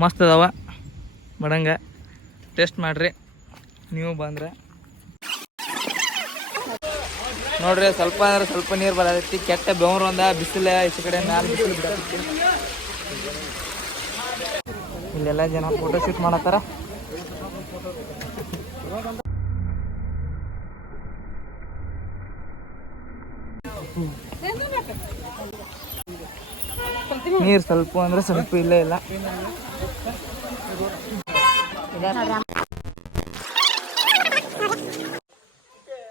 ಮಸ್ತ್ ಅದಾವ ಬಡಂಗ. ಟೇಸ್ಟ್ ಮಾಡಿರಿ ನೀವು ಬಂದ್ರೆ. ನೋಡ್ರಿ ಸ್ವಲ್ಪ ಅಂದ್ರೆ ಸ್ವಲ್ಪ ನೀರು ಬರತೈತಿ. ಕೆಟ್ಟ ಬೆವರು ಒಂದ ಬಿಸಿಲು ಈಚೆ ಕಡೆ ಮ್ಯಾಲ ಬಿಸಿಲು ಬಿಡತೈತಿ. ಇಲ್ಲೆಲ್ಲ ಜನ ಫೋಟೋ ಶೂಟ್ ಮಾಡತ್ತಾರ. ನೀರು ಸ್ವಲ್ಪ ಅಂದ್ರೆ ಸ್ವಲ್ಪ ಇಲ್ಲೇ ಇಲ್ಲ.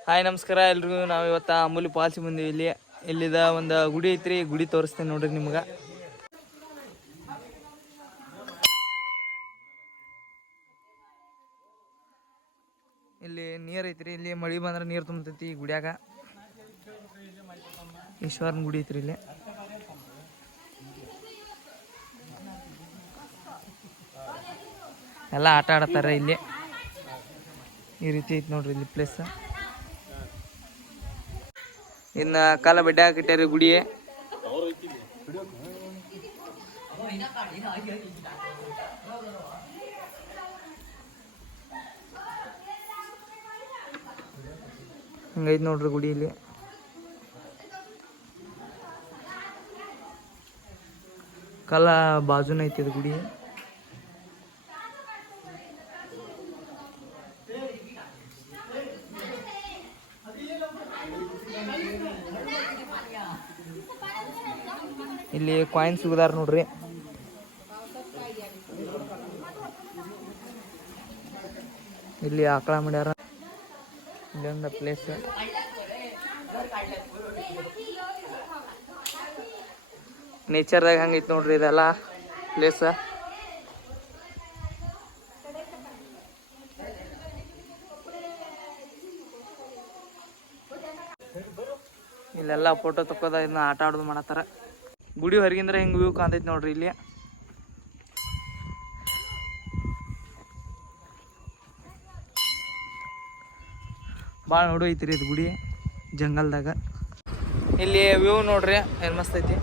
ಹಾಯ್ ನಮಸ್ಕಾರ ಎಲ್ರಿಗೂ. ನಾವು ಇವತ್ತು ಅಂಬುಲಿ ಫಾಲ್ಸಿಗೆ ಬಂದೀವಿ. ಇಲ್ಲಿದ ಒಂದು ಗುಡಿ ಐತ್ರಿ. ಗುಡಿ ತೋರಿಸ್ತೇನೆ ನೋಡ್ರಿ ನಿಮ್ಗೆ. ಇಲ್ಲಿ ನೀರು ಐತ್ರಿ. ಇಲ್ಲಿ ಮಳೆ ಬಂದ್ರೆ ನೀರು ತುಂಬತೈತಿ ಈ ಗುಡಿಯಾಗ. ಈಶ್ವರನ ಗುಡಿ ಐತ್ರಿ ಇಲ್ಲಿ. ಎಲ್ಲ ಆಟ ಆಡತ್ತಾರೆ ಇಲ್ಲಿ. ಈ ರೀತಿ ಐತಿ ನೋಡ್ರಿ ಇಲ್ಲಿ ಪ್ಲೇಸ್. ಇನ್ನು ಕಾಲ ಬಡ್ಡೆ ಹಾಕಿಟ್ಟಾರಿ ಗುಡಿ. ಹಿಂಗೈತಿ ನೋಡ್ರಿ ಗುಡಿ ಇಲ್ಲಿ. ಕಲ್ಲ ಬಾಜುನ ಐತಿ ಅದು ಗುಡಿ. ಇಲ್ಲಿ ಕಾಯಿನ್ ಸಿಗದಾರ ನೋಡ್ರಿ. ಇಲ್ಲಿ ಆಕಳ ಮಾಡ್ಯಾರ. ಇಲ್ಲೊಂದು ಪ್ಲೇಸ್. ನೇಚರ್ದಾಗ ಹಂಗೈತಿ ನೋಡ್ರಿ ಇದೆಲ್ಲ ಪ್ಲೇಸ್. ಇಲ್ಲೆಲ್ಲ ಫೋಟೋ ತಕ್ಕೋದ ಇದನ್ನ ಆಟ ಆಡೋದು ಮಾಡತ್ತಾರ. ಗುಡಿ ಹೊರಗಿಂದ್ರ ಹಿಂಗೆ ವ್ಯೂ ಕಾಣ್ತೈತಿ ನೋಡ್ರಿ ಇಲ್ಲಿ. ಭಾಳ ನೋಡು ಐತ್ರಿ ಇದು ಗುಡಿ ಜಂಗಲ್ದಾಗ. ಇಲ್ಲಿ ವ್ಯೂ ನೋಡ್ರಿ ಏನು ಮಸ್ತ್ ಐತಿ.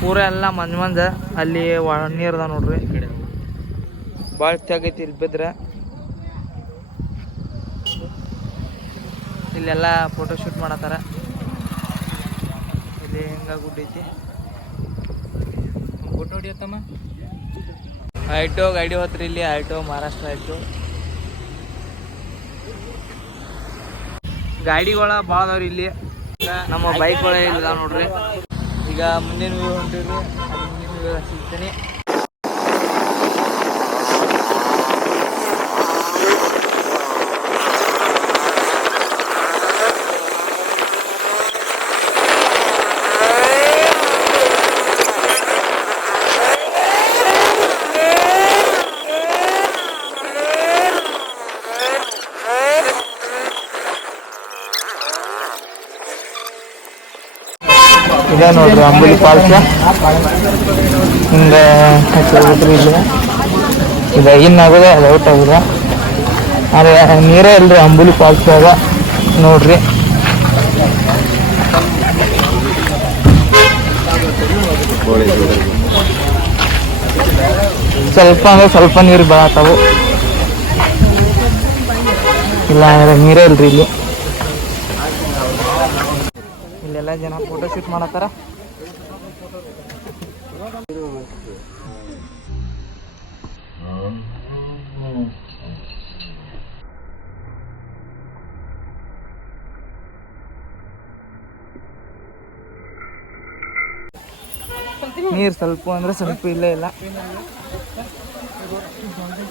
ಪೂರ ಎಲ್ಲ ಮಂಜ್ ಅಲ್ಲಿ ನೀರ್ದ ನೋಡ್ರಿ. ಭಾಳ ತೆಗೈತಿ ಇಲ್ಲಿ ಬಿದ್ರೆ. ಇಲ್ಲೆಲ್ಲ ಫೋಟೋ ಶೂಟ್ ಮಾಡತ್ತಾರ. ಇಲ್ಲಿ ಹಿಂಗ ಗುಡ್ ಐತಿ. ಫೋಟೋ ಹೊಡಿಯತ್ತಮ್ಮ. ಆಯ್ಟೋ ಗಾಡಿ ಹೋತ್ರಿ ಇಲ್ಲಿ. ಆಯ್ಟೋ ಮಹಾರಾಷ್ಟ್ರ ಆಯ್ಟೋ. ಗಾಡಿಗಳ ಭಾಳ ಅದಾವ್ರಿ ಇಲ್ಲಿ. ನಮ್ಮ ಬೈಕ್ಗಳ ಇಲ್ಲ ನೋಡ್ರಿ. ಈಗ ಮುಂದಿನ ವ್ಯೂ ಹೊಂಟಿವ್ರಿ. ಮುಂದಿನ ವ್ಯೂ ಸಿಗ್ತೀನಿ. ಇದೇ ನೋಡ್ರಿ ಅಂಬುಲಿ ಫಾಲ್ಸ್. ಹಿಂಗೆ ಹಚ್ಚಿಬಿಟ್ರಿ ಇಲ್ಲಿ. ಇದು ಇನ್ನಾಗೋದೆ ಅದು ಔಟ್ ಆಗಿದೆ. ಆದರೆ ನೀರೇ ಇಲ್ರಿ ಅಂಬುಲಿ ಫಾಲ್ಸ್ದಾಗ ನೋಡ್ರಿ. ಸ್ವಲ್ಪ ಅಂದ್ರೆ ಸ್ವಲ್ಪ ನೀರು ಬರತ್ತಾವು. ಇಲ್ಲ ಅಂದರೆ ನೀರೇ ಇಲ್ರಿ ಇಲ್ಲಿ. ಇಲ್ಲೆಲ್ಲ ಜನ ಫೋಟೋ ಶೂಟ್ ಮಾಡತ್ತಾರ. ನೀರು ಸ್ವಲ್ಪ ಅಂದ್ರೆ ಸ್ವಲ್ಪ ಇಲ್ಲೇ ಇಲ್ಲ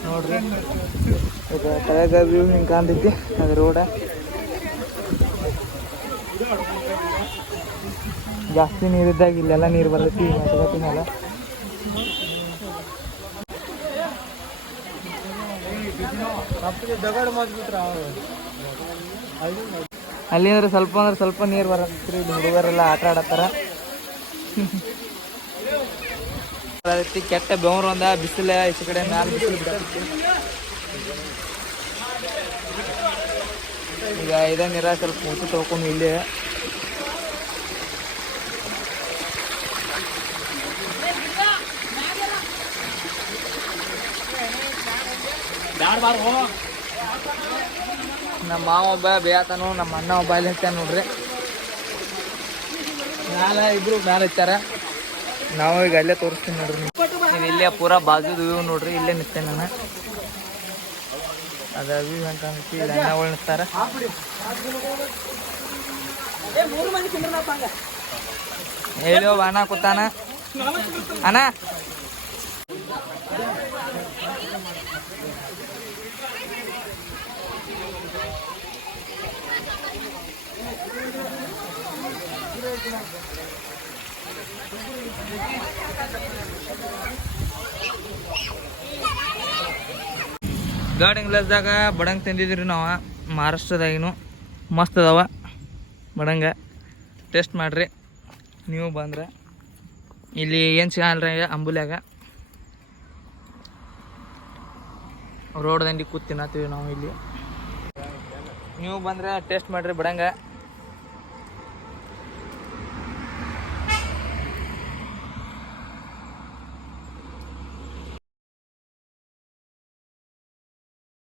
ನೋಡ್ರಿ. ಇದು ಕೆಳಗ ವ್ಯೂ ಹಿಂಗೆ ಕಾಣ್ತೈತಿ. ಅದು ರೋಡ. ಜಾಸ್ತಿ ನೀರಿದ್ದಾಗ ಇಲ್ಲೆಲ್ಲ ನೀರು ಬರ್ತೈತಿ. ಮೇಲೆ ಅಲ್ಲಿ ಅಂದ್ರೆ ಸ್ವಲ್ಪ ನೀರು ಬರತ್ರಿ. ಇಲ್ಲಿ ಹುಡುಗರೆಲ್ಲ ಆಟ ಆಡತ್ತಾರ. ಕೆಟ್ಟ ಬೆವರು ಒಂದ ಬಿಸಿಲು ಈಚೆ ಕಡೆ ಮ್ಯಾಲ ಬಿಸಿಲು ಬಿಡತೈತಿ. ಈಗ ಇದೇ ನೀರ ಸ್ವಲ್ಪ ಮೂತಿ ತೊಳ್ಕೊಂಡು ಇಲ್ಲಿ ನಮ್ಮ ಮಾವ ಒಬ್ಬ ಬೇಯತಾನು, ನಮ್ಮ ಅಣ್ಣ ಒಬ್ಬ ಅಲ್ಲಿ ಹಚ್ಚಾನ ನೋಡ್ರಿ. ಮ್ಯಾಲ ಇಬ್ರು ಮ್ಯಾಲ ಹಚ್ಚಾರ. ನಾವು ಈಗ ಅಲ್ಲೇ ತೋರಿಸ್ತೀನಿ ನೋಡ್ರಿ. ನೀವು ಇಲ್ಲೇ ಪೂರಾ ಬಾಜುದು ವ್ಯೂ ನೋಡ್ರಿ. ಇಲ್ಲೇ ನಿಂತೆ ನಾನು. ಅದ ವ್ಯೂ ಅಂತ ಅನ್ಸಿ ಇಲ್ಲಿ ಅಣ್ಣಗಳು ನಿಂತಾರ. ಹೇಳೋ ಅಣ್ಣ ಕೂತಾನ. ಅಣ್ಣ ಗಾರ್ಡನ್ ಗ್ಲಾಸ್ದಾಗ ಬಡಂಗ್ ತಂದಿದ್ರಿ ನಾವು ಮಹಾರಾಷ್ಟ್ರದಾಗಿನೂ. ಮಸ್ತ್ ಅದಾವ ಬಡಂಗ. ಟೇಸ್ಟ್ ಮಾಡಿರಿ ನೀವು ಬಂದ್ರೆ. ಇಲ್ಲಿ ಏನು ಸಿಗಲ್ರಿ ಅಂಬುಲ್ಯಾಗ. ರೋಡ್ ದಂಡಿ ಕೂತ್ ತಿನ್ನತ್ತೀವಿ ನಾವು ಇಲ್ಲಿ. ನೀವು ಬಂದ್ರೆ ಟೇಸ್ಟ್ ಮಾಡಿರಿ ಬಡಂಗ.